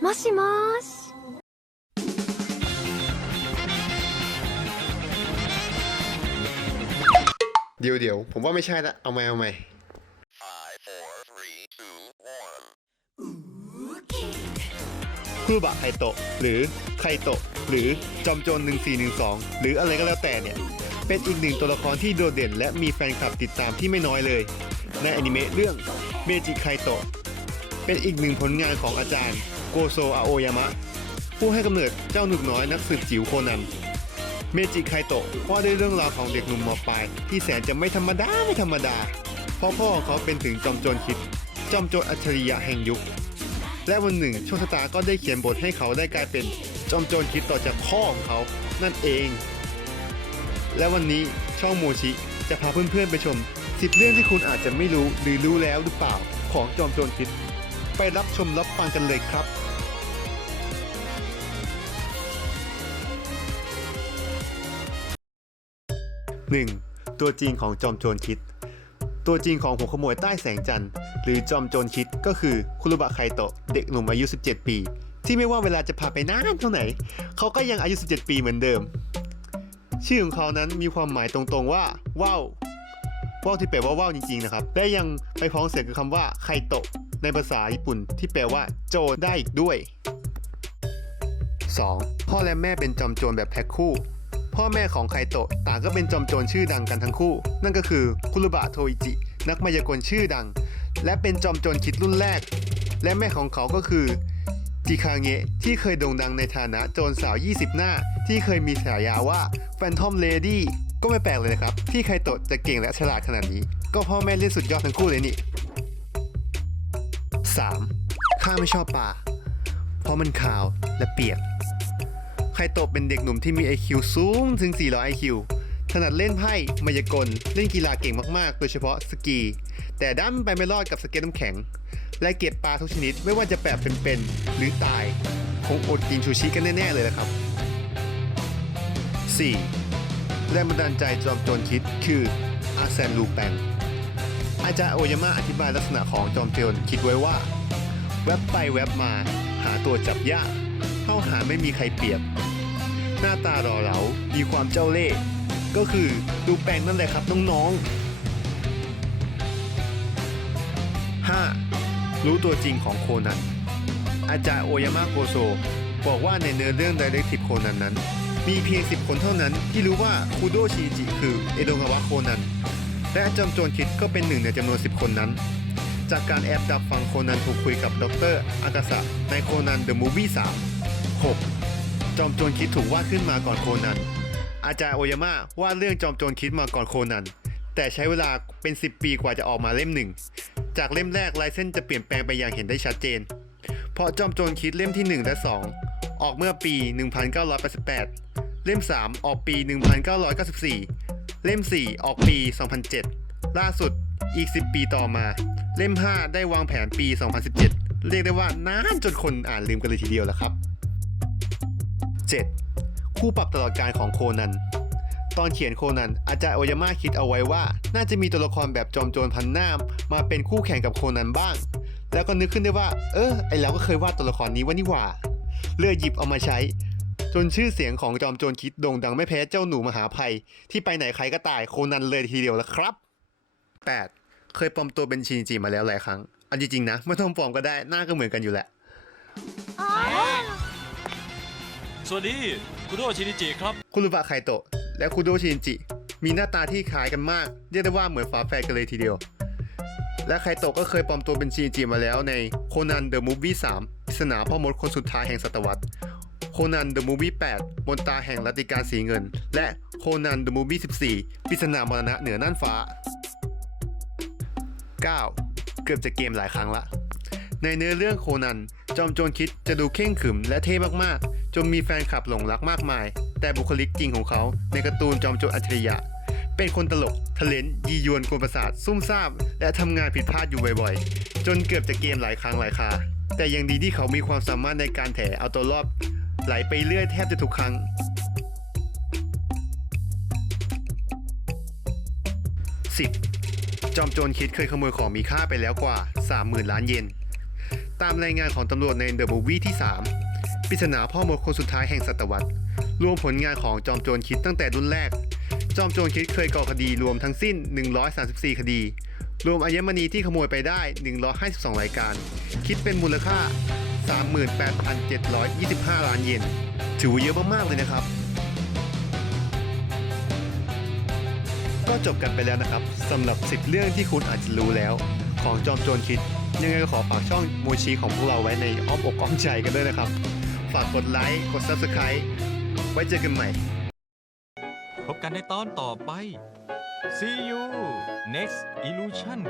もしもーし เดี๋ยวเดี๋ยวผมว่าไม่ใช่ละเอาใหม่เอาใหม่ Five, four, three, two, one. คุรุบะไคโตะหรือไคโตะหรือจอมโจร1412 หรืออะไรก็แล้วแต่เนี่ย เป็นอีกหนึ่งตัวละครที่โดดเด่น และมีแฟนคลับติดตามที่ไม่น้อยเลย ในอนิเมะเรื่องเมจิไคโตะเป็นอีกหนึ่งผลงานของอาจารย์ โกโซอาโอยามะ ผู้ให้กำเนิดเจ้าหนุกน้อยนักสืบจิ๋วโคนัน เมจิไคโตะว่าด้วยเรื่องราวของเด็กหนุ่มมปลายที่แสนจะไม่ธรรมดาไม่ธรรมดา เพราะพ่อของเขาเป็นถึงจอมโจรคิด จอมโจรอัจฉริยะแห่งยุค และวันหนึ่งโชคชะตาก็ได้เขียนบทให้เขาได้กลายเป็นจอมโจรคิดต่อจากพ่อของเขานั่นเอง และวันนี้ช่องโมชิจะพาเพื่อนๆไปชม10เรื่องที่คุณอาจจะไม่รู้หรือรู้แล้วหรือเปล่าของจอมโจรคิด ไปรับชมรับฟังกันเลยครับ 1. ตัวจริงของจอมโจรคิด ตัวจริงของหัวขโมยใต้แสงจันทร์หรือจอมโจรคิดก็คือคุรุบะไคโตะเด็กหนุ่มอายุ 17 ปี ที่ไม่ว่าเวลาจะพาไปนานเท่าไหร่เขาก็ยังอายุ 17 ปีเหมือนเดิม ชื่อของเขานั้นมีความหมายตรงๆว่าว้าวว้าวที่แปลว่าว้าวจริงๆนะครับและยังไปพ้องเสียงกับคำว่าไคโตะในภาษาญี่ปุ่นที่แปลว่าโจรได้อีกด้วย 2. พ่อและแม่เป็นจอมโจรแบบแพ็คคู่ พ่อแม่ของไคโตะต่างก็เป็นจอมโจรชื่อดังกันทั้งคู่ นั่นก็คือคุรุบะโทอิจิ นักมายากลชื่อดัง และเป็นจอมโจรคิดรุ่นแรก และแม่ของเขาก็คือจิคาเงะที่เคยโด่งดังในฐานะโจรสาว 20 หน้า ที่เคยมีฉายาว่าแฟนทอมเลดี้ก็ไม่แปลกเลยนะครับ ที่ไคโตะจะเก่งและฉลาดขนาดนี้ ก็พ่อแม่เล่นสุดยอดทั้งคู่เลยนี่ 3. ข้าไม่ชอบปลาเพราะมันขาวและเปียก คโตะเป็นเด็กหนุ่มที่มี IQ สูงถึง 400 IQ ถนัดเล่นไพ่มายากล เล่นกีฬาเก่งมากๆ โดยเฉพาะสกี แต่ดันไปไม่รอดกับสเก็ตน้ำแข็ง และเก็บปลาทุกชนิดไม่ว่าจะแบบเป็นๆหรือตาย คงอดกินชูชิกันแน่ๆเลยละครับ 4. แรงบันดาลใจจอมโจรคิดคืออาแซนลูแปงอาจารย์โอยามะอธิบายลักษณะของจอมโจรคิดไว้ว่า แวบไปแวบมา หาตัวจับยากเข้าหาไม่มีใครเปรียบ หน้าตาหล่อเหลา มีความเจ้าเล่ห์ก็คือดูแปลงนั่นแหละครับน้องๆ 5. รู้ตัวจริงของโคนัน อาจารย์โอยามะโกโซ บอกว่าในเนื้อเรื่อง Directive โคนันนั้น มีเพียง 10 คนเท่านั้นที่รู้ว่าคูโดชิจิคือเอโดงาวะโคนัน และจอมโจรคิดก็เป็นหนึ่งในจำนวน 10 คนนั้น จากการแอบดับฟังโคนันถูกคุยกับดรอากาสะในโคนันเดอะมูฟวี่3 6 จอมโจรคิดถูกวาดขึ้นมาก่อนโคนัน อาจารย์โอยามะวาดเรื่องจอมโจรคิดมาก่อนโคนัน แต่ใช้เวลาเป็น 10 ปีกว่าจะออกมาเล่มหนึ่ง จากเล่มแรกลายเส้นจะเปลี่ยนแปลงไปอย่างเห็นได้ชัดเจน เพราะจอมโจรคิดเล่มที่ 1 และ 2 ออกเมื่อปี 1988 เล่ม 3 ออกปี 1994 เล่ม 4 ออกปี 2007 ล่าสุดอีก 10 ปีต่อมา เล่ม 5 ได้วางแผนปี 2017 เรียกได้ว่านานจนคนอ่านลืมกันเลยทีเดียวแล้วครับ 7. คู่ปรับตลอดการของโคนัน ตอนเขียนโคนัน อาจารย์โอยาม่าคิดเอาไว้ว่า น่าจะมีตัวละครแบบจอมโจรพันหน้ามาเป็นคู่แข่งกับโคนันบ้าง แล้วก็นึกขึ้นได้ว่า เออ ไอเราก็เคยวาดตัวละครนี้ว่านี่หว่าเลือกหยิบเอามาใช้ จนชื่อเสียงของจอมโจรคิดโด่งดังไม่แพ้เจ้าหนูมหาภัย ที่ไปไหนใครก็ตายโคนันเลยทีเดียวละครับ 8. เคยปลอมตัวเป็นชินจิมาแล้วหลายครั้งเอาจริงๆนะไม่ต้องปลอมก็ได้หน้าก็เหมือนกันอยู่แหละ สวัสดีคุณโดชินิจิครับ คุณรุบะไคโตะและคุโดชินจิ มีหน้าตาที่คล้ายกันมาก เรียกได้ว่าเหมือนฝาแฝดกันเลยทีเดียว และไคโตะก็เคยปลอมตัวเป็นชินจิมาแล้วในโคนันเดอะมูฟวี่3ปริศนาพ่อมดคนสุดท้ายแห่งศตวรรษโคนันเดอะมูฟวี่8มนตาแห่งรัติการสีเงิน และโคนันเดอะมูฟวี่14ปริศนามรณะเหนือน่านฟ้า 9. เกือบจะเกมหลายครั้งละ ในเนื้อเรื่องโคนัน จอมโจรคิดจะดูเข่งขึมและเท่มากๆ จนมีแฟนคลับหลงรักมากมาย แต่บุคลิกจริงของเขาในการ์ตูนจอมโจรอัจฉริยะ เป็นคนตลกทะเลนยียวนกวนประสาทซุ่มซ่ามและทำงานผิดพลาดอยู่บ่อยๆ จนเกือบจะเกมหลายครั้งหลายคาแต่ยังดีที่เขามีความสามารถในการแถเอาตัวรอบไหลไปเรื่อยแทบจะทุกครั้ง 10. จอมโจรคิดเคยขโมยของมีค่าไปแล้วกว่า 30,000 ล้านเยน ตามรายงานของตำรวจในเดอะมูวี่ที่ 3ปริศนาพ่อมดคนสุดท้ายแห่งศตวรรษ รวมผลงานของจอมโจรคิดตั้งแต่รุ่นแรก จอมโจรคิดเคยก่อคดีรวมทั้งสิ้น 134 คดี รวมอัญมณีที่ขโมยไปได้ 152 รายการ คิดเป็นมูลค่า 38,725 ล้านเยน ถือว่าเยอะมากๆเลยนะครับก็จบกันไปแล้วนะครับสำหรับ 10 เรื่องที่คุณอาจจะรู้แล้ว ของจอมโจรคิด ยังไงก็ขอฝากช่องโมชีของพวกเราไว้ในอ้อมอกอ้อมใจกันด้วยนะครับ ฝากกดไลค์ กด Subscribe ไว้เจอกันใหม่ พบกันในตอนต่อไป See you next illusion